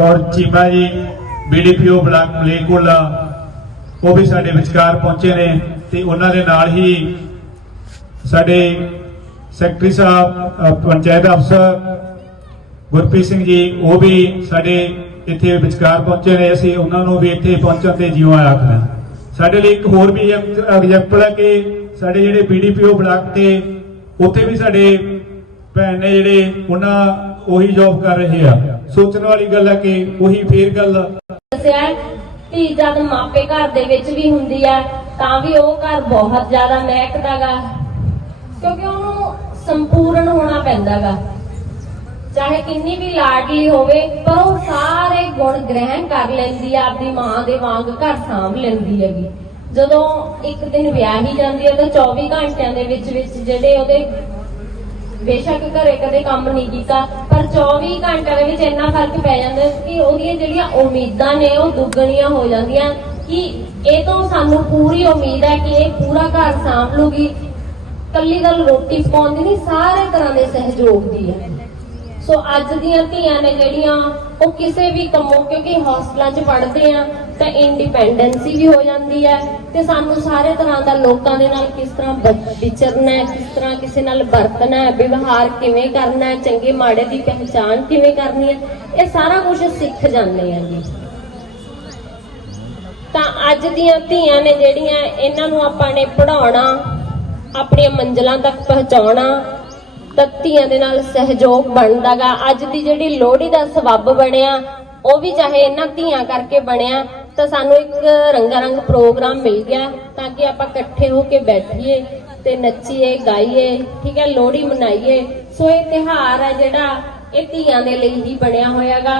ਕੌਰ ਚੀਮਾ ਜੀ BDPO block ਮਲੇਕੁਲਾ ਉਹ ਵੀ ਸਾਡੇ ਵਿਚਕਾਰ ਪਹੁੰਚੇ ਨੇ ਤੇ ਉਹਨਾਂ ਦੇ ਨਾਲ ਹੀ ਸਾਡੇ ਸੈਕਟਰੀ ਸਾਹਿਬ ਪੰਚਾਇਤ ਅਫਸਰ ਗੁਰਪ੍ਰੀਤ ਸਿੰਘ ਜੀ, ਉਹ ਵੀ ਸਾਡੇ ਇੱਥੇ ਵਿਚਕਾਰ ਪਹੁੰਚੇ ਨੇ। ਅਸੀਂ ਉਹਨਾਂ ਨੂੰ ਵੀ ਇੱਥੇ ਪਹੁੰਚਣ ਤੇ ਜਿਉਂ ਆਇਆ ਕਰਾਂ ਸਾਡੇ ਲਈ ਇੱਕ ਹੋਰ ਵੀ ਐਗਜ਼ਾਮਪਲ ਹੈ ਕਿ ਸਾਡੇ ਜਿਹੜੇ ਬੀਡੀਪੀਓ ਬਲਾਕ ਤੇ, ਉੱਥੇ ਵੀ ਸਾਡੇ ਭੈਣ ਨੇ ਜਿਹੜੇ ਉਹਨਾਂ ਉਹੀ ਜੌਬ ਕਰ ਰਹੇ ਆ। ਸੋਚਣ ਵਾਲੀ ਗੱਲ ਹੈ ਕਿ ਉਹੀ ਫੇਰ ਗੱਲ ਦੱਸਿਆ ਧੀ ਜਦ ਮਾਪੇ ਘਰ ਦੇ ਵਿੱਚ ਵੀ ਹੁੰਦੀ ਹੈ ਤਾਂ ਵੀ ਉਹ ਘਰ ਬਹੁਤ ਜ਼ਿਆਦਾ ਮਹਿਕਦਾਗਾ। ਕਿਉਂਕਿ ਉਹਨੂੰ ਸੰਪੂਰਨ ਹੋਣਾ ਪੈਂਦਾਗਾ। ਚਾਹੇ ਕਿੰਨੀ ਵੀ ਲਾਡਲੀ ਹੋਵੇ, ਪਰ ਉਹ ਸਾਰੇ ਗੁਣ ਗ੍ਰਹਿਣ ਕਰ ਲੈਂਦੀ ਆ, ਆਪਦੀ ਮਾਂ ਦੇ ਵਾਂਗ ਘਰ ਸਾਂਭ ਲੈਂਦੀ ਹੈਗੀ। ਜਦੋਂ ਇੱਕ ਦਿਨ ਵਿਆਹ ਹੀ ਜਾਂਦੀ ਹੈ ਤਾਂ 24 ਘੰਟਿਆਂ ਦੇ ਵਿੱਚ ਵਿੱਚ ਜਿਹੜੇ ਉਹਦੇ ਬੇਸ਼ੱਕ ਘਰੇ ਕਦੇ ਕੰਮ ਨਹੀਂ ਕੀਤਾ, ਪਰ 24 ਘੰਟਿਆਂ ਦੇ ਵਿੱਚ ਇੰਨਾ ਫ਼ਰਕ ਪੈ ਜਾਂਦਾ ਕਿ ਉਹਦੀਆਂ ਜਿਹੜੀਆਂ ਉਮੀਦਾਂ ਨੇ, ਉਹ ਦੁੱਗਣੀਆਂ ਹੋ ਜਾਂਦੀਆਂ ਕਿ ਇਹ ਤੋਂ ਸਾਨੂੰ ਪੂਰੀ ਉਮੀਦ ਹੈ ਕਿ ਇਹ ਪੂਰਾ ਘਰ ਸਾਂਭ ਲੂਗੀ। ਕੱਲੀ ਗੱਲ ਰੋਟੀ ਪਕਾਉਣ ਦੀ ਨਹੀਂ, ਸਾਰੇ ਤਰ੍ਹਾਂ ਦੇ ਸਹਿਯੋਗ ਦੀ ਹੈ। ਸੋ ਅੱਜ ਦੀਆਂ ਧੀਆਂ ਨੇ ਜਿਹੜੀਆਂ, ਉਹ ਕਿਸੇ ਵੀ ਕੰਮੋਂ, ਕਿਉਂਕਿ ਹੌਸਟਲਾਂ 'ਚ ਪੜ੍ਹਦੇ ਆ, ਤਾਂ ਇੰਡੀਪੈਂਡੈਂਸੀ ਵੀ ਹੋ ਜਾਂਦੀ ਹੈ। ਤੇ ਸਾਨੂੰ ਸਾਰੇ ਤਰ੍ਹਾਂ ਦਾ ਲੋਕਾਂ ਦੇ ਨਾਲ ਕਿਸ ਤਰ੍ਹਾਂ ਵਿਚਰਨਾ ਹੈ, ਕਿਸ ਤਰ੍ਹਾਂ ਕਿਸੇ ਨਾਲ ਵਰਤਣਾ ਹੈ, ਵਿਵਹਾਰ ਕਿਵੇਂ ਕਰਨਾ ਹੈ, ਚੰਗੇ ਮਾੜੇ ਦੀ ਪਹਿਚਾਣ ਕਿਵੇਂ ਕਰਨੀ ਹੈ, ਇਹ ਸਾਰਾ ਕੁਝ ਸਿੱਖ ਜਾਂਦੇ ਆ ਜੀ। ਤਾਂ ਅੱਜ ਦੀਆਂ ਧੀਆਂ ਨੇ ਜਿਹੜੀਆਂ, ਇਹਨਾਂ ਨੂੰ ਆਪਾਂ ਨੇ ਪੜਾਉਣਾ ਆਪਣੀਆਂ ਮੰਜ਼ਲਾਂ ਤੱਕ ਪਹੁੰਚਾਉਣਾ, ਤਾਂ ਧੀਆਂ ਦੇ ਨਾਲ ਸਹਿਯੋਗ ਬਣਦਾਗਾ ਅੱਜ ਦੀ ਜਿਹੜੀ ਲੋਹੜੀ ਦਾ ਸਬੱਬ ਬਣਿਆ, ਉਹ ਵੀ ਚਾਹੇ ਇਹਨਾਂ ਧੀਆਂ ਕਰਕੇ ਬਣਿਆ ਤਾਂ ਸਾਨੂੰ ਇੱਕ ਰੰਗਾ ਰੰਗ ਪ੍ਰੋਗਰਾਮ ਮਿਲ ਗਿਆ ਤਾਂ ਕਿ ਆਪਾਂ ਇਕੱਠੇ ਹੋ ਕੇ ਬੈਠੀਏ ਤੇ ਨੱਚੀਏ, ਗਾਈਏ, ਠੀਕ ਹੈ, ਲੋਹੜੀ ਮਨਾਈਏ। ਸੋ ਇਹ ਤਿਹਾਰ ਹੈ ਜਿਹੜਾ ਇਹ ਧੀਆਂ ਦੇ ਲਈ ਹੀ ਬਣਿਆ ਹੋਇਆਗਾ।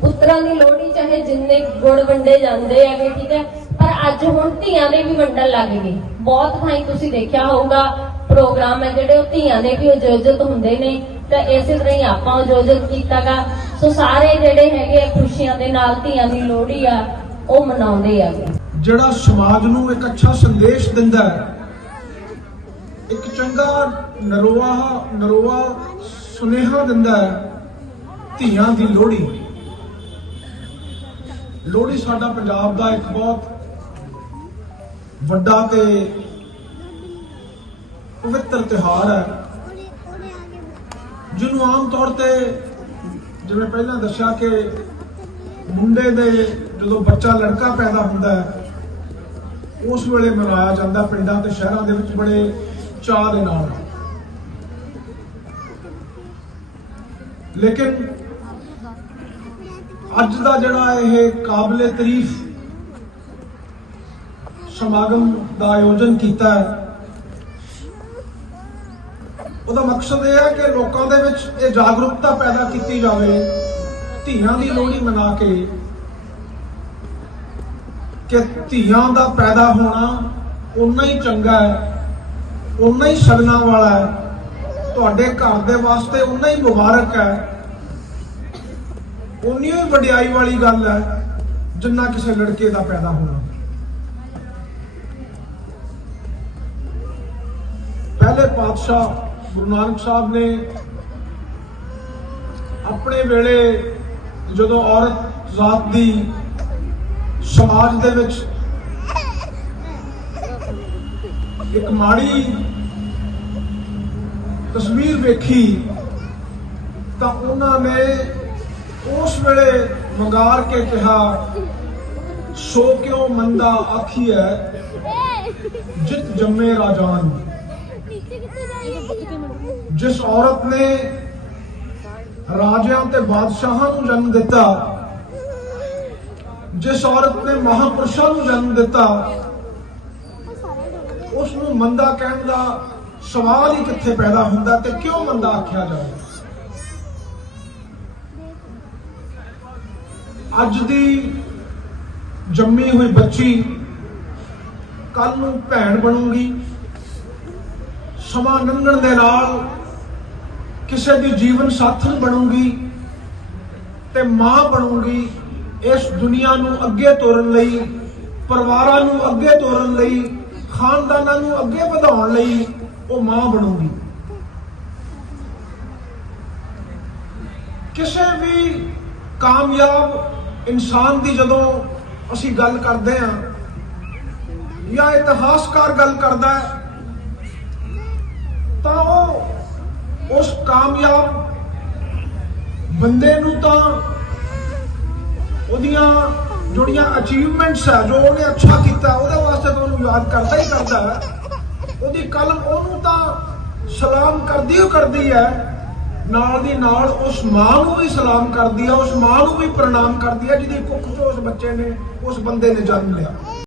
ਪੁੱਤਰਾਂ ਦੀ ਲੋਹੜੀ ਚਾਹੇ ਜਿੰਨੇ ਗੁੜ ਵੰਡੇ ਜਾਂਦੇ ਹੈਗੇ, ਠੀਕ ਹੈ, ਪਰ ਅੱਜ ਹੁਣ ਧੀਆਂ ਦੇ ਵੀ ਵੰਡਣ ਲੱਗ ਗਏ। ਬਹੁਤ ਥਾਈਂ ਤੁਸੀਂ ਦੇਖਿਆ ਹੋਊਗਾ, ਪ੍ਰੋਗਰਾਮ ਹੈ ਜਿਹੜੇ ਉਹ ਧੀਆਂ ਦੇ ਵੀ ਆਯੋਜਿਤ ਹੁੰਦੇ ਨੇ, ਤਾਂ ਇਸੇ ਤਰ੍ਹਾਂ ਹੀ ਆਪਾਂ ਆਯੋਜਿਤ ਕੀਤਾਗਾ। ਸੋ ਸਾਰੇ ਜਿਹੜੇ ਹੈਗੇ ਆ ਖੁਸ਼ੀਆਂ ਦੇ ਨਾਲ ਧੀਆਂ ਦੀ ਲੋਹੜੀ ਆ ਉਹ ਮਨਾਉਂਦੇ ਆ। ਜਿਹੜਾ ਸਮਾਜ ਨੂੰ ਇੱਕ ਅੱਛਾ ਸੰਦੇਸ਼ ਦਿੰਦਾ ਹੈ, ਇੱਕ ਚੰਗਾ ਨਰੋਆ ਨਰੋਆ ਸੁਨੇਹਾ ਦਿੰਦਾ ਹੈ, ਧੀਆਂ ਦੀ ਲੋਹੜੀ। ਲੋਹੜੀ ਸਾਡਾ ਪੰਜਾਬ ਦਾ ਇੱਕ ਬਹੁਤ ਵੱਡਾ ਤੇ ਪਵਿੱਤਰ ਤਿਉਹਾਰ ਹੈ। ਜਿਹਨੂੰ ਆਮ ਤੌਰ ਤੇ ਜਿਵੇਂ ਪਹਿਲਾਂ ਦੱਸਿਆ ਕਿ ਮੁੰਡੇ ਦੇ ਜਦੋਂ ਬੱਚਾ ਲੜਕਾ ਪੈਦਾ ਹੁੰਦਾ ਹੈ, ਉਸ ਵੇਲੇ ਮਨਾਇਆ ਜਾਂਦਾ ਪਿੰਡਾਂ ਤੇ ਸ਼ਹਿਰਾਂ ਦੇ ਵਿੱਚ ਬੜੇ ਚਾਅ ਦੇ ਨਾਲ। ਲੇਕਿਨ ਅੱਜ ਦਾ ਜਿਹੜਾ ਇਹ ਕਾਬਲੇ ਤਾਰੀਫ ਸਮਾਗਮ ਦਾ ਆਯੋਜਨ ਕੀਤਾ ਹੈ, ਉਹਦਾ ਮਕਸਦ ਇਹ ਹੈ ਕਿ ਲੋਕਾਂ ਦੇ ਵਿੱਚ ਇਹ ਜਾਗਰੂਕਤਾ ਪੈਦਾ ਕੀਤੀ ਜਾਵੇ, ਧੀਆਂ ਦੀ ਲੋਹੜੀ ਮਨਾ ਕੇ ਕਿ ਧੀਆਂ ਦਾ ਪੈਦਾ ਹੋਣਾ ਉਨਾ ਹੀ ਚੰਗਾ ਹੈ ਉਨਾ ਹੀ ਸਗਨਾ ਵਾਲਾ ਹੈ। ਤੁਹਾਡੇ ਘਰ ਦੇ ਵਾਸਤੇ ਉਨਾ ਹੀ ਮੁਬਾਰਕ ਹੈ। ਉਨੀ ਹੀ ਵਡਿਆਈ ਵਾਲੀ ਗੱਲ ਹੈ ਜਿੰਨਾ ਕਿਸੇ ਲੜਕੇ ਦਾ ਪੈਦਾ ਹੋਣਾ। ਪਹਿਲੇ ਪਾਤਸ਼ਾਹ ਗੁਰੂ ਨਾਨਕ ਸਾਹਿਬ ਨੇ ਆਪਣੇ ਵੇਲੇ ਜਦੋਂ ਔਰਤ ਜ਼ਾਤ ਦੀ ਸਮਾਜ ਦੇ ਵਿੱਚ ਇੱਕ ਮਾੜੀ ਤਸਵੀਰ ਵੇਖੀ, ਤਾਂ ਉਹਨਾਂ ਨੇ ਉਸ ਵੇਲੇ ਮੰਗਾਰ ਕੇ ਕਿਹਾ, ਸੋ ਕਿਉਂ ਮੰਦਾ ਆਖੀ ਹੈ ਜਿਤ ਜੰਮੇ ਰਾਜਾਨ? ਜਿਸ ਔਰਤ ਨੇ ਰਾਜਿਆਂ ਤੇ ਬਾਦਸ਼ਾਹਾਂ ਨੂੰ ਜਨਮ ਦਿੱਤਾ ਜਿਸ ਔਰਤ ਨੇ ਮਹਾਪੁਰਸ਼ਾਂ ਨੂੰ ਜਨਮ ਦਿੱਤਾ ਉਸ ਨੂੰ ਮੰਦਾ ਕਹਿਣ ਦਾ ਸਵਾਲ ਹੀ ਕਿੱਥੇ ਪੈਦਾ ਹੁੰਦਾ ਤੇ ਕਿਉਂ ਮੰਦਾ ਆਖਿਆ ਜਾਵੇ ਅੱਜ ਦੀ ਜੰਮੀ ਹੋਈ ਬੱਚੀ ਕੱਲ ਨੂੰ ਭੈਣ ਬਣੂਗੀ। ਸਮਾਂ ਲੰਘਣ ਦੇ ਨਾਲ ਕਿਸੇ ਦੀ ਜੀਵਨ ਸਾਥਣ ਬਣੂਗੀ ਤੇ ਮਾਂ ਬਣੂਗੀ। ਇਸ ਦੁਨੀਆ ਨੂੰ ਅੱਗੇ ਤੋਰਨ ਲਈ, ਪਰਿਵਾਰਾਂ ਨੂੰ ਅੱਗੇ ਤੋਰਨ ਲਈ, ਖਾਨਦਾਨਾਂ ਨੂੰ ਅੱਗੇ ਵਧਾਉਣ ਲਈ ਉਹ ਮਾਂ ਬਣੂਗੀ। ਕਿਸੇ ਵੀ ਕਾਮਯਾਬ ਇਨਸਾਨ ਦੀ ਜਦੋਂ ਅਸੀਂ ਗੱਲ ਕਰਦੇ ਹਾਂ, ਜਾਂ ਇਤਿਹਾਸਕਾਰ ਗੱਲ ਕਰਦਾ ਤਾਂ ਉਹ ਉਸ ਕਾਮਯਾਬ ਬੰਦੇ ਨੂੰ ਤਾਂ ਉਹਦੀਆਂ ਜਿਹੜੀਆਂ ਅਚੀਵਮੈਂਟਸ ਹੈ ਜੋ ਉਹਨੇ ਅੱਛਾ ਕੀਤਾ, ਉਹਦੇ ਵਾਸਤੇ ਤੁਹਾਨੂੰ ਯਾਦ ਕਰਦਾ ਹੀ ਕਰਦਾ ਹੈ। ਉਹਦੀ ਕਲਮ ਉਹਨੂੰ ਤਾਂ ਸਲਾਮ ਕਰਦੀ ਹੋ ਕਰਦੀ ਹੈ। ਨਾਲ ਦੀ ਨਾਲ ਉਸ ਮਾਂ ਨੂੰ ਵੀ ਸਲਾਮ ਕਰਦੀ ਹੈ, ਉਸ ਮਾਂ ਨੂੰ ਵੀ ਪ੍ਰਣਾਮ ਕਰਦੀ ਹੈ, ਜਿਹਦੀ ਕੁੱਖ ਤੋਂ ਉਸ ਬੱਚੇ ਨੇ, ਉਸ ਬੰਦੇ ਨੇ ਜਨਮ ਲਿਆ।